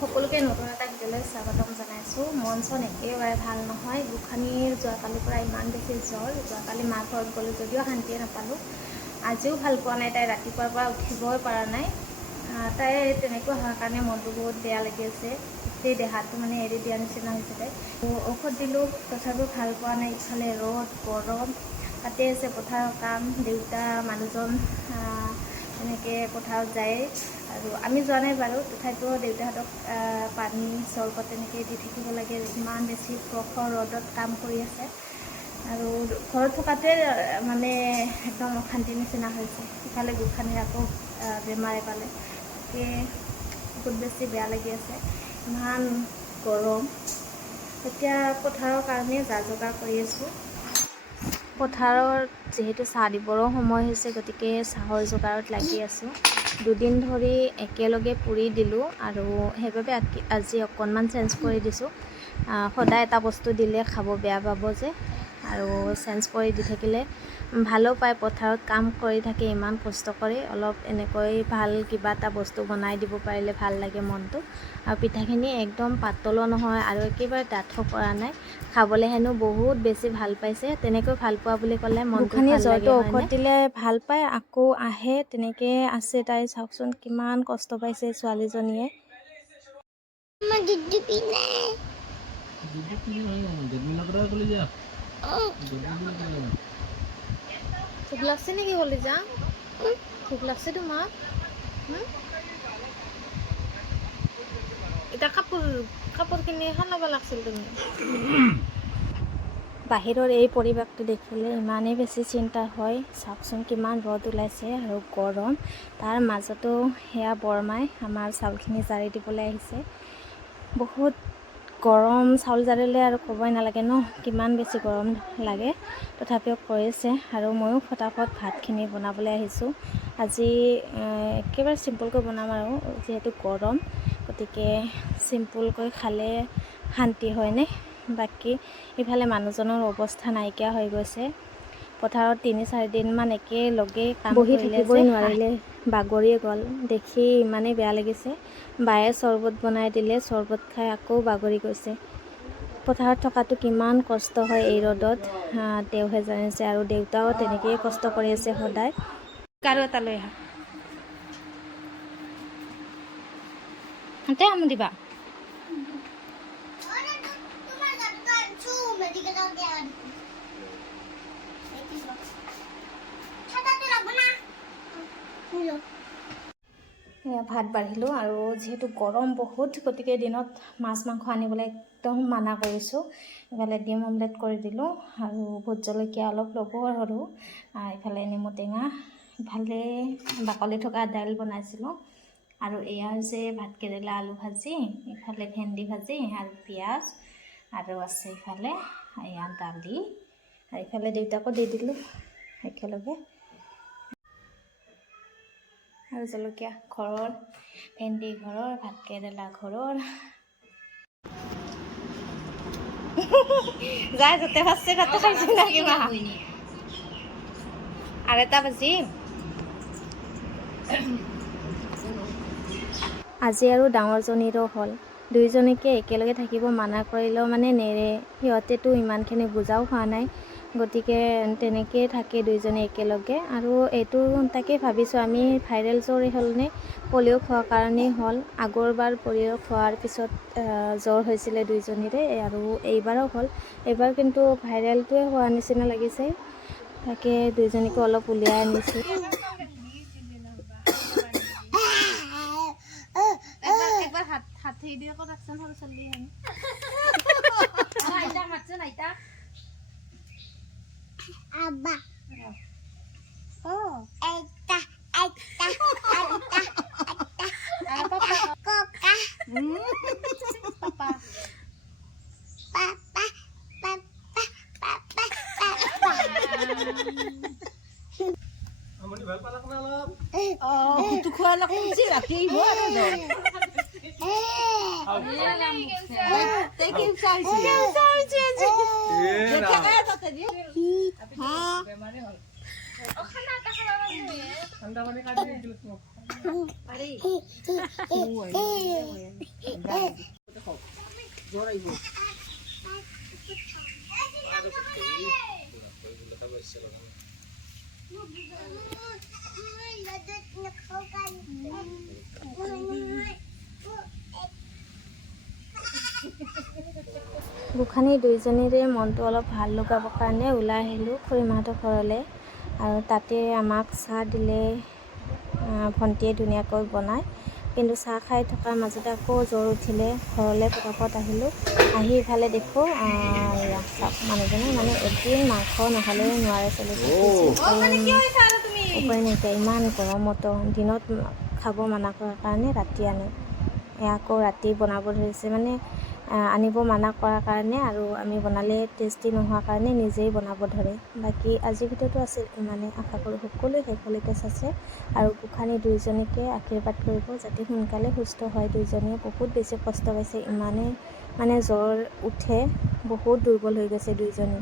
সকলোকে নতুন এটা ভিডিঅ'লৈ স্বাগতম জনাইছোঁ। মন চন একেবাৰে ভাল নহয়। গোসাঁনীৰ যোৱাকালিৰ পৰা ইমান বেছি জ্বৰ। যোৱাকালি মাৰ ঘৰত গ'লোঁ যদিও শান্তিয়ে নাপালোঁ। আজিও ভাল পোৱা নাই, তাই ৰাতিপুৱাৰ পৰা উঠিবই পৰা নাই। তাই তেনেকুৱা হোৱাৰ কাৰণে মনটো বহুত বেয়া লাগি আছে। গোটেই দেহাটো মানে এৰি দিয়া নিচিনা হৈছে তাই। ঔষধ দিলোঁ তথাপিও ভাল পোৱা নাই। ইফালে ৰ'দ গৰম, তাতে আছে পথাৰৰ কাম। দেউতা মানুহজন এনেকৈ পথাৰত যায় আৰু আমি যোৱা নাই বাৰু। তথাপিও দেউতাহঁতক পানী চৰবত তেনেকৈ দি থাকিব লাগে। ইমান বেছি প্ৰখৰ ৰ'দত কাম কৰি আছে আৰু ঘৰত থকাতে মানে একদম অশান্তিৰ নিচিনা হৈছে। ইফালে গোসাঁনীৰ আকৌ বেমাৰে পালে, তাকে বহুত বেছি বেয়া লাগি আছে। ইমান গৰম। এতিয়া পথাৰৰ কাৰণে যা যোগাৰ কৰি আছোঁ। পথাৰত যিহেতু চাহ দিবৰো সময় হৈছে, গতিকে চাহৰ যোগাৰত লাগি আছোঁ। দুদিন ধৰি একেলগে পুৰি দিলোঁ আৰু সেইবাবে আজি অকণমান চেঞ্জ কৰি দিছোঁ। সদায় এটা বস্তু দিলে খাব বেয়া পাব যে, আৰু চেঞ্জ কৰি দি থাকিলে ভালো পায়। পথাৰত কাম কৰি থাকে, ইমান কষ্ট কৰি অলপ এনেকৈ ভাল কিবা এটা বস্তু বনাই দিব পাৰিলে ভাল লাগে মনটো। আৰু পিঠাখিনি একদম পাতলো নহয় আৰু একেবাৰে ডাঠো কৰা নাই। খাবলৈ হেনো বহুত বেছি ভাল পাইছে। তেনেকৈ ভাল পোৱা বুলি ক'লে মনটো ভাল লাগে। ঔষধ দিলে ভাল পায়, আকৌ আহে তেনেকৈ আছে। তাই চাওকচোন কিমান কষ্ট পাইছে ছোৱালীজনীয়ে। ভোক লাগছে নেকি কলিজা? ভোক লাগছে তোমাক? এতিয়া কাপোৰখিনি এখন ল'ব লাগছিল তুমি। বাহিৰৰ এই পৰিৱেশটো দেখিলে ইমানেই বেছি চিন্তা হয়। চাওকচোন কিমান ৰ'দ ওলাইছে আৰু গৰম। তাৰ মাজতো সেয়া বৰমাই আমাৰ চাউলখিনি জাৰি দিবলৈ আহিছে। বহুত গৰম। চাউল জাৰিলে আৰু ক'বই নালাগে ন, কিমান বেছি গৰম লাগে। তথাপিও কৰিছে আৰু ময়ো ফটাফট ভাতখিনি বনাবলৈ আহিছোঁ। আজি একেবাৰে চিম্পুলকৈ বনাম আৰু যিহেতু গৰম, গতিকে চিম্পুলকৈ খালে শান্তি হয়নে। বাকী ইফালে মানুহজনৰ অৱস্থা নাইকিয়া হৈ গৈছে। পথাৰত ৩-৪ দিনমান একেলগে কাম বহি থাকিবই নোৱাৰিলে, বাগৰিয়ে গ'ল। দেখি ইমানেই বেয়া লাগিছে। বায়ে চৰবত বনাই দিলে, চৰবত খাই আকৌ বাগৰি গৈছে। পথাৰত থকাটো কিমান কষ্ট হয় এই ৰ'দত, তেওঁহে জানিছে। আৰু দেউতাও তেনেকৈয়ে কষ্ট কৰি আছে সদায়। কাৰো এটা লৈ আহা তাতে দিবা। ভাত বাঢ়িলোঁ আৰু যিহেতু গৰম বহুত, গতিকে দিনত মাছ মাংস আনিবলৈ একদম মানা কৰিছোঁ। ইফালে ডিম অমলেট কৰি দিলোঁ আৰু ভোট জলকীয়া অলপ ল'ব আৰু ইফালে নেমু টেঙা, ইফালে বাকলি থকা দাইল বনাইছিলোঁ আৰু এয়া হৈছে ভাতকেৰেলা আলু ভাজি, ইফালে ভেন্দি ভাজি আৰু পিঁয়াজ, আৰু আছে ইফালে এয়া দালি, আৰু ইফালে দেউতাকো দি দিলোঁ একেলগে। আৰু জলকীয়া ঘৰৰ, ভেন্দি ঘৰৰ, ভাতকেৰেলা ঘৰৰ। যাই য'তে পাচ্ছে তাতে খাইছে না কিবা। আৰু এটা ভাজি। আজি আৰু ডাঙৰজনীৰো হ'ল। দুয়োজনীকে একেলগে থাকিব মানা কৰিলেও মানে নেৰে। সিহঁতেতো ইমানখিনি বুজাও হোৱা নাই, গতিকে তেনেকৈয়ে থাকে দুয়োজনী একেলগে। আৰু এইটো তাকে ভাবিছোঁ, আমি ভাইৰেল জ্বৰ হ'লনে পলিঅ' খোৱাৰ কাৰণেই হ'ল। আগৰবাৰ পলিঅ' খোৱাৰ পিছত জ্বৰ হৈছিলে দুয়োজনীৰে, আৰু এইবাৰো হ'ল। এইবাৰ কিন্তু ভাইৰেলটোৱে হোৱা নিচিনা লাগিছে। তাকে দুয়োজনীকো অলপ উলিয়াই আনিছোঁ। গোসাঁনী দুইজনীৰে মনটো অলপ ভাল লগাবৰ কাৰণে ওলাই আহিলোঁ খুৰীমাহঁতৰ ঘৰলৈ। আৰু তাতে আমাক চাহ দিলে, ভণ্টিয়ে ধুনীয়াকৈ বনায়। কিন্তু চাহ খাই থকাৰ মাজতে আকৌ জ্বৰ উঠিলে, ঘৰলৈ পতাপত আহিলোঁ। আহি ইফালে দেখোঁ মানুহজনে মানে এদিন মাংস নহ'লে নোৱাৰে চলিব। উপায় নাইকিয়া, ইমান গৰমতো দিনত খাব মানা কৰাৰ কাৰণে ৰাতি আনে। আকৌ ৰাতি বনাব ধৰিছে, মানে আনিব মানা কৰাৰ কাৰণে আৰু আমি বনালে টেষ্টি নোহোৱাৰ কাৰণে নিজেই বনাব ধৰে। বাকী আজিৰ ভিডিঅ'টো আছিল ইমানে। আশা কৰোঁ সকলোৱে শেষলৈকে চাইছে আৰু গোসাঁনী দুইজনীকে আশীৰ্বাদ কৰিব যাতে সোনকালে সুস্থ হয়। দুইজনীয়ে বহুত বেছি কষ্ট পাইছে, ইমানে মানে জ্বৰ উঠে, বহুত দুৰ্বল হৈ গৈছে দুইজনী।